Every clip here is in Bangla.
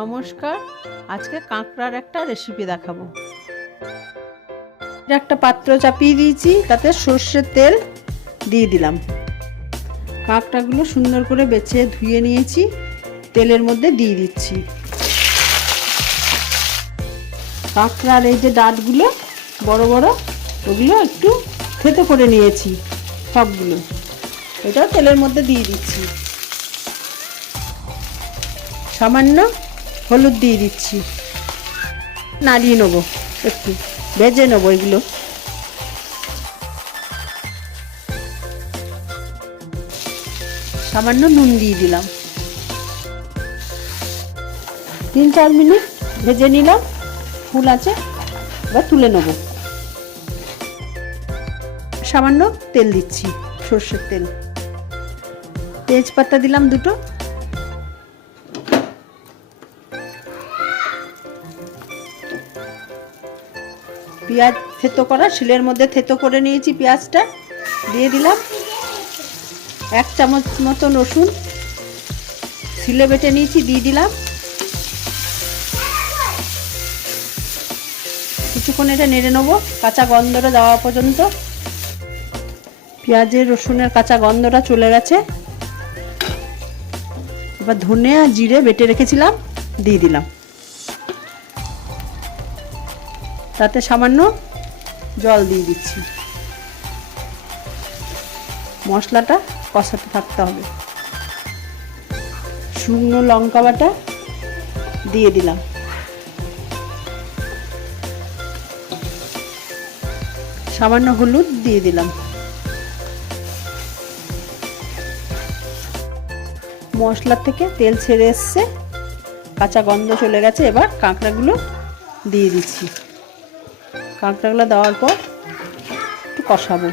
নমস্কার, আজকে কাঁকড়ার একটা রেসিপি দেখাবো। একটা পাত্র চাপিয়ে দিয়েছি, তাতে সর্ষের তেল দিয়ে দিলাম। কাঁকড়াগুলো সুন্দর করে বেছে ধুয়ে নিয়েছি, তেলের মধ্যে দিয়ে দিচ্ছি। কাঁকড়ার এই যে ডাঁটগুলো বড় বড়, ওগুলো একটু থেতো করে নিয়েছি সবগুলো, এটাও তেলের মধ্যে দিয়ে দিচ্ছি। সামান্য হলুদ দিয়ে দিচ্ছি, নাড়িয়ে নেবো, একটু ভেজে নেবো এগুলো। সামান্য নুন দিয়ে দিলাম, 3-4 মিনিট ভেজে নিলাম। ফুল আছে, এবার তুলে নেব। সামান্য তেল দিচ্ছি, সর্ষের তেল। তেজপাতা দিলাম 2টো। পেঁয়াজ থেতো করা, শিলের মধ্যে থেতো করে নিয়েছি, পেঁয়াজটা দিয়ে দিলাম। 1 চামচ মতো রসুন শিলে বেটে নিয়েছি, দিয়ে দিলাম। কিছুক্ষণ এটা নেড়ে নেবো, কাঁচা গন্ধটা যাওয়া পর্যন্ত। পেঁয়াজের রসুনের কাঁচা গন্ধটা চলে গেছে। এবার ধনে আর জিরে বেটে রেখেছিলাম, দিয়ে দিলাম। তাতে সামান্য জল দিয়ে দিচ্ছি। মশলাটা কষাতে থাকতে হবে। শুকনো লঙ্কা বাটা দিয়ে দিলাম। সামান্য হলুদ দিয়ে দিলাম। মশলা থেকে তেল ছেড়ে এসছে, কাঁচা গন্ধ চলে গেছে। এবার কাঁকড়াগুলো দিয়ে দিচ্ছি। কাঁকড়াগুলো দেওয়ার পর একটু কষাবো।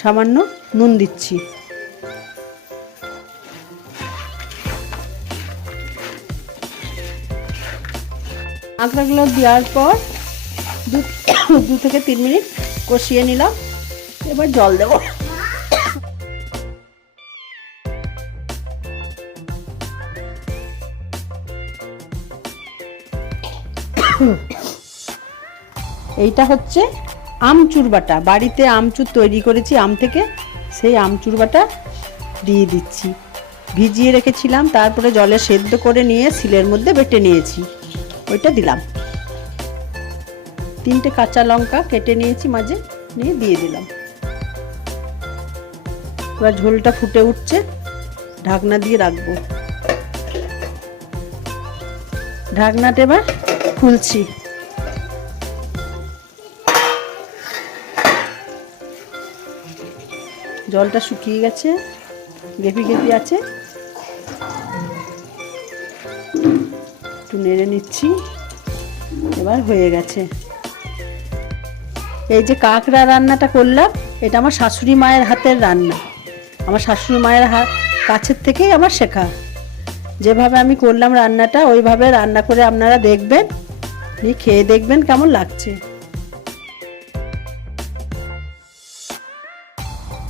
সামান্য নুন দিচ্ছি। কাঁকড়াগুলো দেওয়ার পর 2 থেকে 3 মিনিট কষিয়ে নিলাম। এবার জল দেবো। এইটা হচ্ছে আমচুর বাটা, বাড়িতে আমচুর তৈরি করেছি আম থেকে, সেই আমচুর বাটা দিয়ে দিচ্ছি। ভিজিয়ে রেখেছিলাম, তারপরে জলে সেদ্ধ করে নিয়ে শিলের মধ্যে বেটে নিয়েছি, ওইটা দিলাম। 3টে কাঁচা লঙ্কা কেটে নিয়েছি, মাঝে নিয়ে দিয়ে দিলাম। এবার ঝোলটা ফুটে উঠছে, ঢাকনা দিয়ে রাখবো। ঢাকনাটা এবার খুলছি। জলটা শুকিয়ে গেছে, গেপি গেপি আছে। একটু নেড়ে নিচ্ছি, এবার হয়ে গেছে। এই যে কাঁকড়া রান্নাটা করলাম, এটা আমার শাশুড়ি মায়ের হাতের রান্না। আমার শাশুড়ি মায়ের কাছের থেকেই আমার শেখা। যেভাবে আমি করলাম রান্নাটা, ওইভাবে রান্না করে আপনারা দেখবেন, খেয়ে দেখবেন কেমন লাগছে।